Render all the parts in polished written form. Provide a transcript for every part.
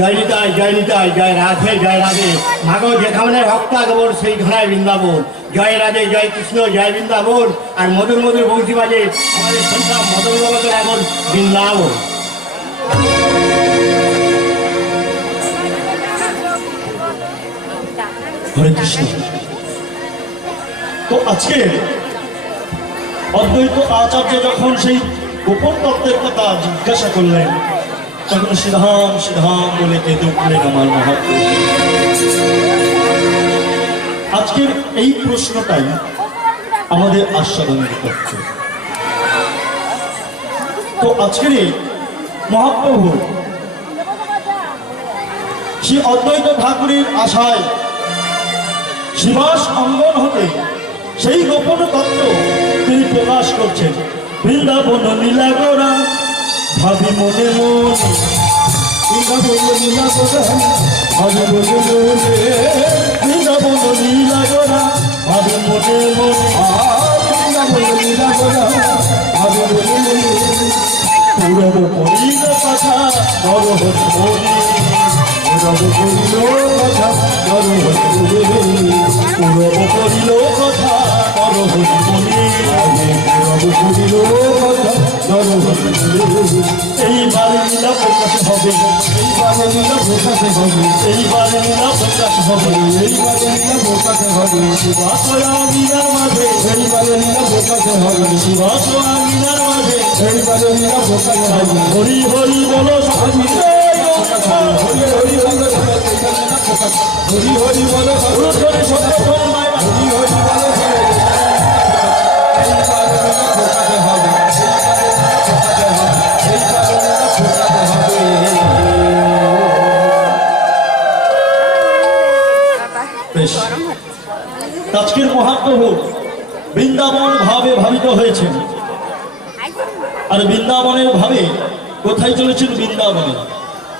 জয় নিতাই জয় নিতাই, জয় রাধে জয় রাধে। মাগো যেখানে ভক্ত আগমন সেইখানে বৃন্দাবন। জয় রাধে জয় কৃষ্ণ জয় বৃন্দাবন। আর মধুর মধুর বংশী বাজে আমাদের সন্তান মদন বাবাকে এখন বৃন্দাবন। হরে কৃষ্ণ। তো আজকে অদ্বৈত আচার্য যখন সেই গোপন তত্ত্বের কথা জিজ্ঞাসা করলেন, তখন শ্রীধাম শ্রীধাম বলে কেঁদে উঠলেন আমার মহাপ্রভু। আজকের এই প্রশ্নটাই আমাদের আস্বাদনের তত্ত্ব। তো আজকের এই মহাপ্রভু শ্রী অদ্বৈত ঠাকুরের আশায় শিবাস অঙ্গন হতে সেই গোপন তত্ত্ব তিনি প্রকাশ করছেন। বৃন্দাবন লীলা গোরা ভাবি মনে মনে, বৃন্দাবন লীলা গোরা ভাবি মনে মনে, বৃন্দাবন লীলা গোরা ভাবি মনে মনে, বৃন্দাবন লীলা গোরা ভাবি মনে মনে। পূরব করিল কথা নরহরি মনে, পূরব করিল কথা নরহরি মনে, পূরব করিল কথা নরহরি মনে, পূরব করিল কথা নরহরি মনে। এইবার লীলা প্রকাশ হবে, এইবারে লীলা প্রকাশ হবে, এইবারে লীলা প্রকাশ হবে, এইবারে লীলা প্রকাশ হবে। শিবাস আমিনার মাঝে এইবারে লীলা প্রকাশ হবে, শিবাস আমিনার মাঝে এইবারে লীলা প্রকাশ হবে। হরি হরি বলো স্বামী, হরি হরি বলো, হরি হরি বলো, হরি সত্য মায়, হরি হরি বলো। আজকের মহাপ্রভু বৃন্দাবন ভাবে ভাবিত হয়েছেন। আর বৃন্দাবনের ভাবে কোথায় চলেছেন? বৃন্দাবনে।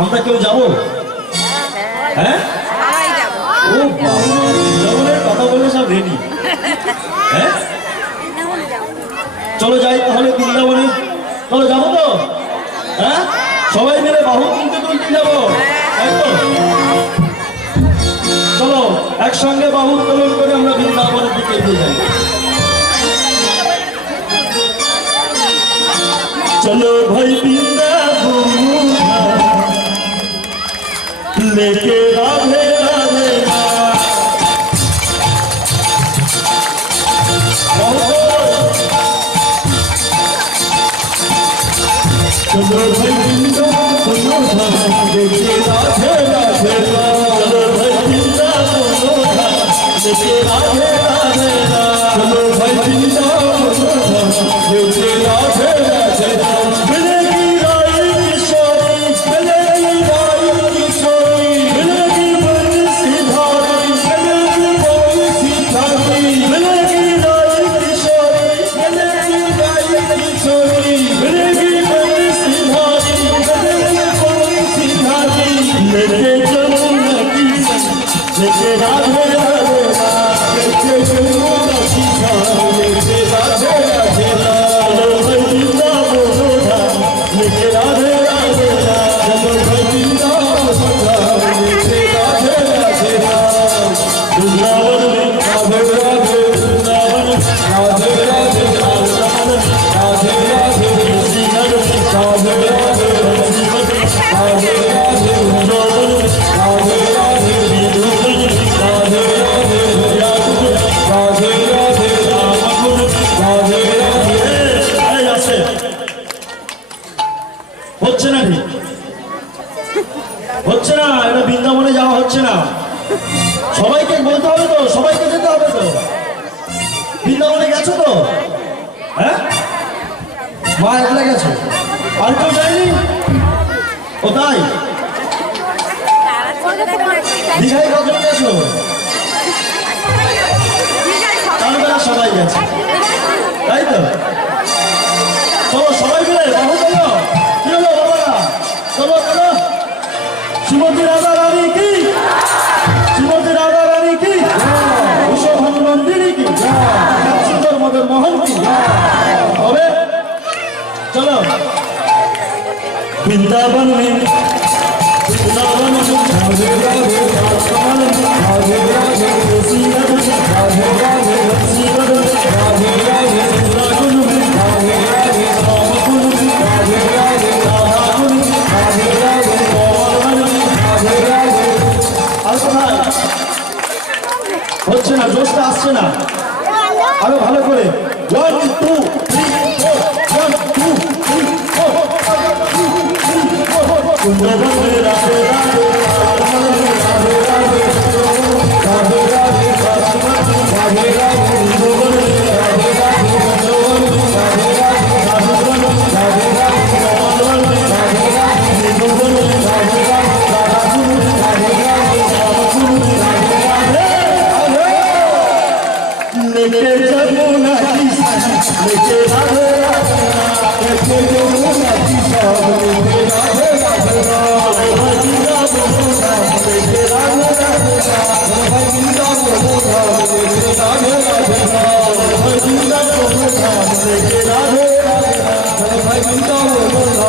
আমরা কেউ যাব? হ্যাঁ, ও বৃন্দাবনের কথা বলে সব রেডি। হ্যাঁ, চলো যাই তাহলে বৃন্দাবনে। চলো যাবো তো? হ্যাঁ, সবাই মিলে বাহু তুলতে তুলতে যাবো, তাই তো? চলো একসঙ্গে বাহু উত্তোলন করে আমরা বৃন্দাবনের দিকে এগিয়ে যাই। চলো ভাই বৃন্দাবন লেকে রাধে রাধে, চলো ভাই বৃন্দাবন লেকে রাধে রাধে, চলো ভাই বৃন্দাবন লেকে রাধে রাধে, চলো ভাই বৃন্দাবন লেকে রাধে রাধে। মিলেগি রাই কিশোरी, মিলেগি রাই কিশোरी, মিলেগি বंशीधारी, মিলেগি बंशीधारी, मिलेगी राई किशोरी, मिलेगी राई किशोरी, मिलेगी बंशीधारी, मिलेगी बंशीधारी। लेके चलो नदी लेके राधे राधे, लेके चलो नदी लेके राधे राधे, चलो भाई वृंदावन लेके राधे राधे, चलो भाई वृंदावन लेके राधे राधे। वृंदावन में राधे राधे, वृंदावन राधे राधे, वृंदावन राधे राधे, श्रीहर राधे राधे, राधे राधे, वृंदावन राधे राधे, विधुवन राधे राधे, राधे राधे, रामगुण राधे राधे। আছে হচ্ছে না, ঠিক হচ্ছে না, এটা বৃন্দাবনে যাওয়া হচ্ছে না। সবাইকে বলতে হবে তো, সবাইকে যেতে হবে তো। বৃন্দাবনে গেছো তো? হ্যাঁ, মা একলা গেছে, আর কেউ যায়নি? ও তাই? দীঘায় কজন গেছো? চারবেলা সবাই গেছে, তাই তো? চলো সবাই মিলে বাহু তোলো। কি হলো বাবারা? চলো চলো। শ্রীমতী রাধা রানী কি, শ্রীমতী রাধা রানী কি, বিশ্বভানু নন্দিনী কি, সুন্দর মদন মোহন কি হবে। চলো বৃন্দাবন में, वृंदावन হচ্ছে না, জোশটা আসছে না, আরো ভালো করে 1 2 3 4 1 2 3 4 কুঞ্জবনে রাধে রাধে রাধে রাধে রাধে রাধে বাসুমতি রাধে রাধে কুঞ্জবনে রাধে রাধে কুঞ্জবনে রাধে রাধে বাসুমতি রাধে রাধে কুঞ্জবনে রাধে রাধে কুঞ্জবনে রাধে রাধে বাসুমতি রাধে রাধে বাসুমতি রাধে রাধে लेके जमुना की लेके राधे राधे लेके जमुना की लेके राधे राधे भजिया बोला लेके राधे राधे भजिया बोला लेके राधे राधे भजिया बोला लेके राधे राधे भजिया बोला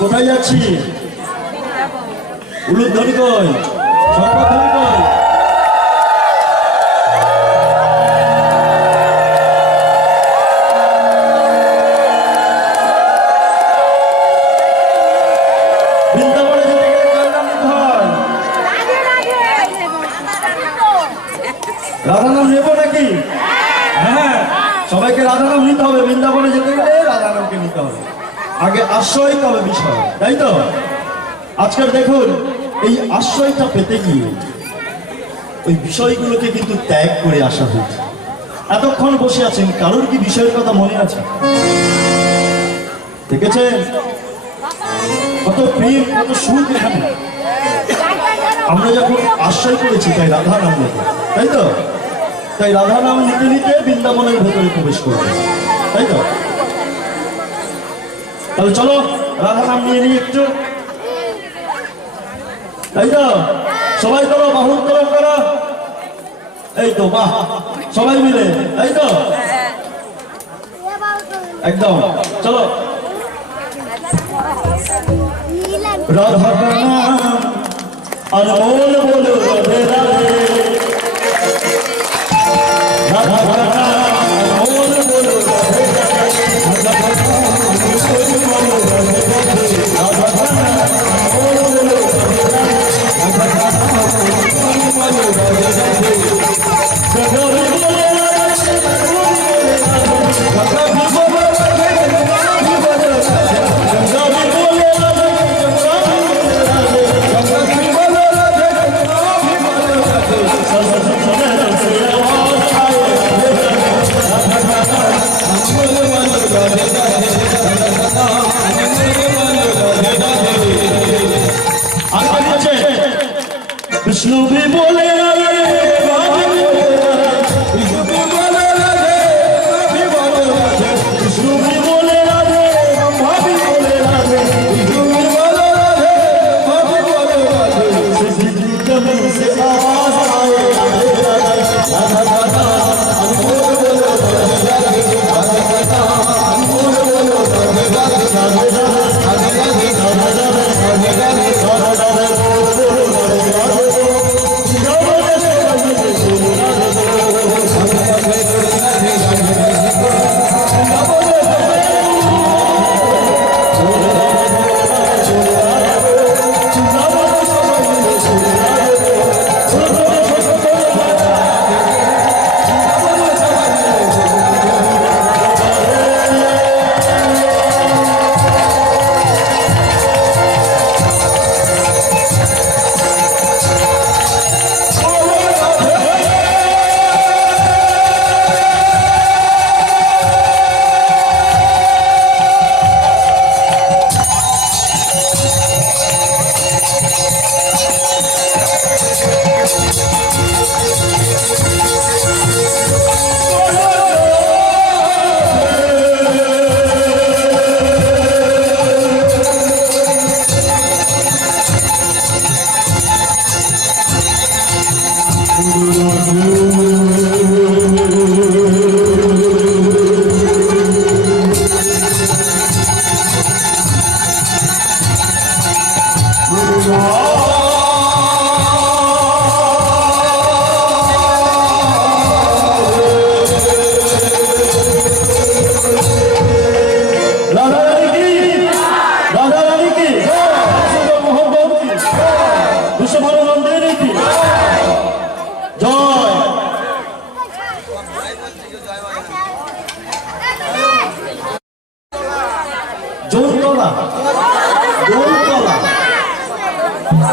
কোথায় যাচ্ছি? উলুধ্বনি কই, শঙ্খধ্বনি কই? বৃন্দাবনে যেতে গেলে কার নাম নিতে হয়? রাধা নাম নেবো নাকি? হ্যাঁ, সবাইকে রাধা নাম নিতে হবে। বৃন্দাবনে যেতে গেলে রাধা নামকে নিতে হবে। আগে আশ্রয় তবে বিষয়, তাই তো? আজকাল দেখুন, এই আশ্রয়টা পেতে গিয়ে ওই বিষয়গুলোকে কিন্তু ত্যাগ করে আসা হয়েছে। এতক্ষণ বসে আছেন, কারোর কি বিষয়ের কথা মনে আছে? দেখেছেন কত প্রেম, কত সুখ এখানে। আমরা যখন আশ্রয় করেছি তাই রাধা নাম নেব, তাই তো? তাই রাধা নাম নিতে নিতে বৃন্দাবনের ভেতরে প্রবেশ করবে, তাই তো? তাহলে চলো রাধা নাম নিয়ে নিই একটু, তাই তো? সবাই করো, বাহু উত্তোলন করো, এই তো বাহ, সবাই মিলে, তাই তো? একদম চলো। রাধা নাম अनमोल बोलो राधे राधे राधा अनमोल बोलो राधे राधे विष्णु भी बोले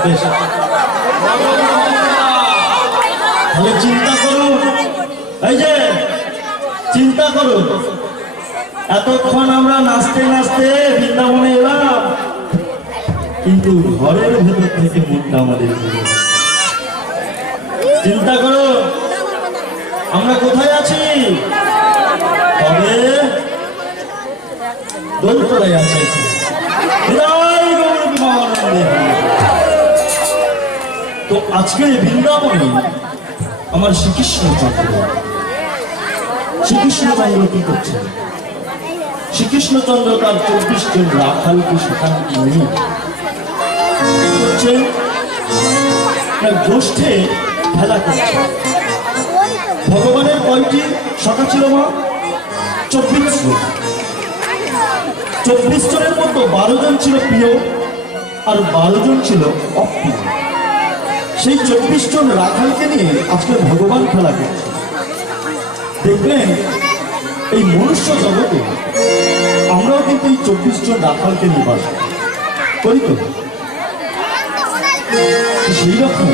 বেশ, তাহলে চিন্তা করুন, এই যে চিন্তা করুন, এতক্ষণ আমরা নাচতে নাচতে বৃন্দাবনে এলাম, কিন্তু ঘরের ভেতর থেকে মনটা আমাদের ঘুরে গেছে। চিন্তা করো আমরা কোথায় আছি? তবে দোলতলায় আছি। জয় গৌর প্রেমানন্দে। তো আজকে বৃন্দাবনে আমার শ্রীকৃষ্ণচন্দ্র কি করছে? শ্রীকৃষ্ণচন্দ্র তার 24 জন রাখালকে সেখানে নিয়ে করছে গোষ্ঠে খেলা করছে। ভগবানের কয়টি শাখা ছিল মা? 24 জন। 24 জনের মধ্যে 12 জন ছিল প্রিয় আর 12 জন ছিল অপ্রিয়। সেই 24 জন রাখালকে নিয়ে আজকে ভগবান খেলা করছে। দেখবেন এই মনুষ্য জগতে আমরাও কিন্তু এই 24 জন রাখালকে নিয়ে বাস করি। তো সেই রকম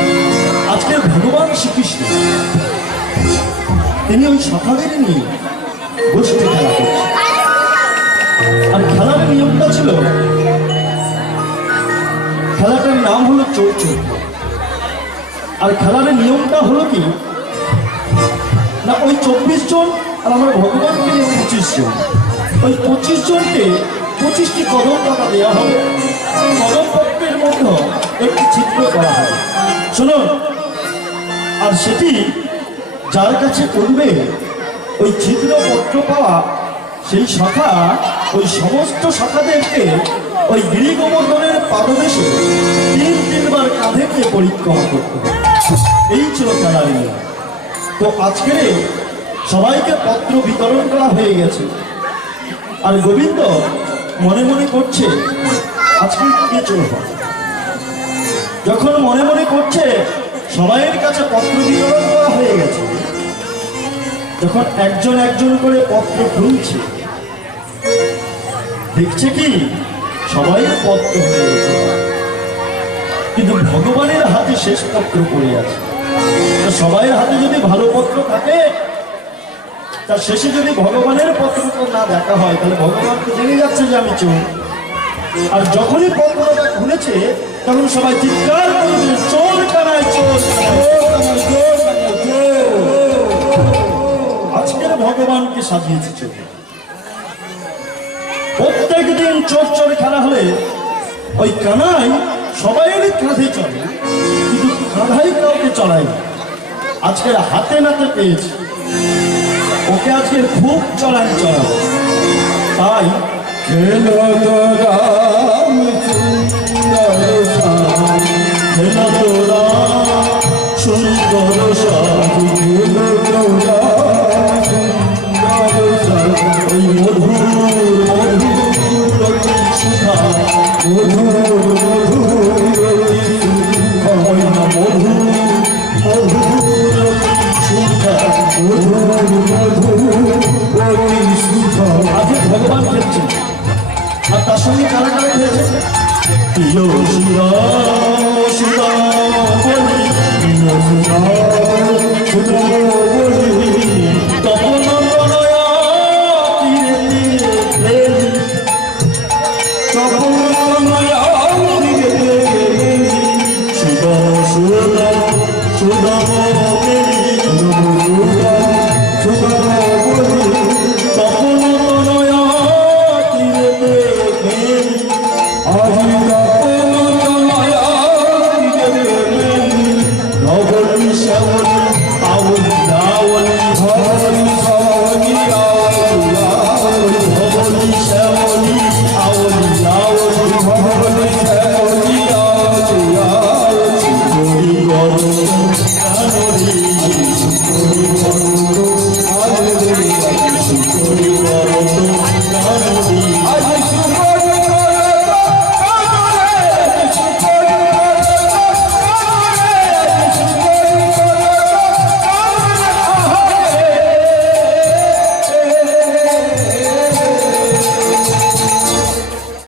আজকে ভগবান শ্রীকৃষ্ণ তিনি ওই শাখাদের নিয়ে গোষ্ঠী খেলা করছে। আর খেলার নিয়মটা ছিল, খেলাটার নাম হলো চোর চোর। আর খেলার নিয়মটা হলো কি না, ওই 24 জন আর আমার ভগবানকে নিয়ে 25 জন, ওই 25 জনকে 25টি কদম পাতা দেওয়া হবে। কদম পত্রের মধ্যে একটি চিত্র করা হবে, শুনুন। আর সেটি যার কাছে করবে ওই ছিদ্রপত্র পাওয়া সেই শাখা ওই সমস্ত শাখাদেরকে ওই গিরি গোবর্ধনের পাদদেশে 3 বার কাঁধে নিয়ে পরিক্রমা করতে হবে। এই ছিল খেলার নিয়ম। তো আজকে সবাইকে পত্র বিতরণ করা হয়ে গেছে। আর গোবিন্দ মনে মনে করছে আজকে কে চোর হবে। যখন মনে মনে করছে সবাইয়ের কাছে পত্র বিতরণ করা হয়ে গেছে, যখন একজন একজন করে পত্র খুলছে, দেখছে কি সবাই পত্র হয়ে গেছে, কিন্তু ভগবানের হাতে শেষ পত্র পড়ে আছে। সবাইয়ের হাতে যদি ভালো পত্র থাকে, তার শেষে যদি ভগবানের পত্র না দেখা হয়, তাহলে ভগবান তো জেনে যাচ্ছে যে আমি চোর। আর যখনই পত্রটা খুলেছে তখন সবাই চিৎকার করছে, চোর কানায় চোর। আজকের ভগবানকে সাজিয়েছে চোর। প্রত্যেক দিন চোর চোর খেলা হলে ওই কানাই সবাইয়েরই কাঁধে চলে, কিন্তু কাঁধাই কাউকে চলায় না। আজকের হাতে নাতে পেয়েছে, ওকে আজকে খুব চলায় চলাবো। তাই সুন্দর ওই মধুর সুধা আজকে ভগবান খেলছেন। আর তার সঙ্গে কারা কারা খেয়েছে? প্রিয় সুরা সুরা বলি, প্রিয় সুরা সুরা বলি, তপন নয়া তীরে প্রেম, তপন নয়া তীরে সুরা সুরা সুরা বলি, সুরা সুরা বলি, তপন নয়া তীরে প্রেম।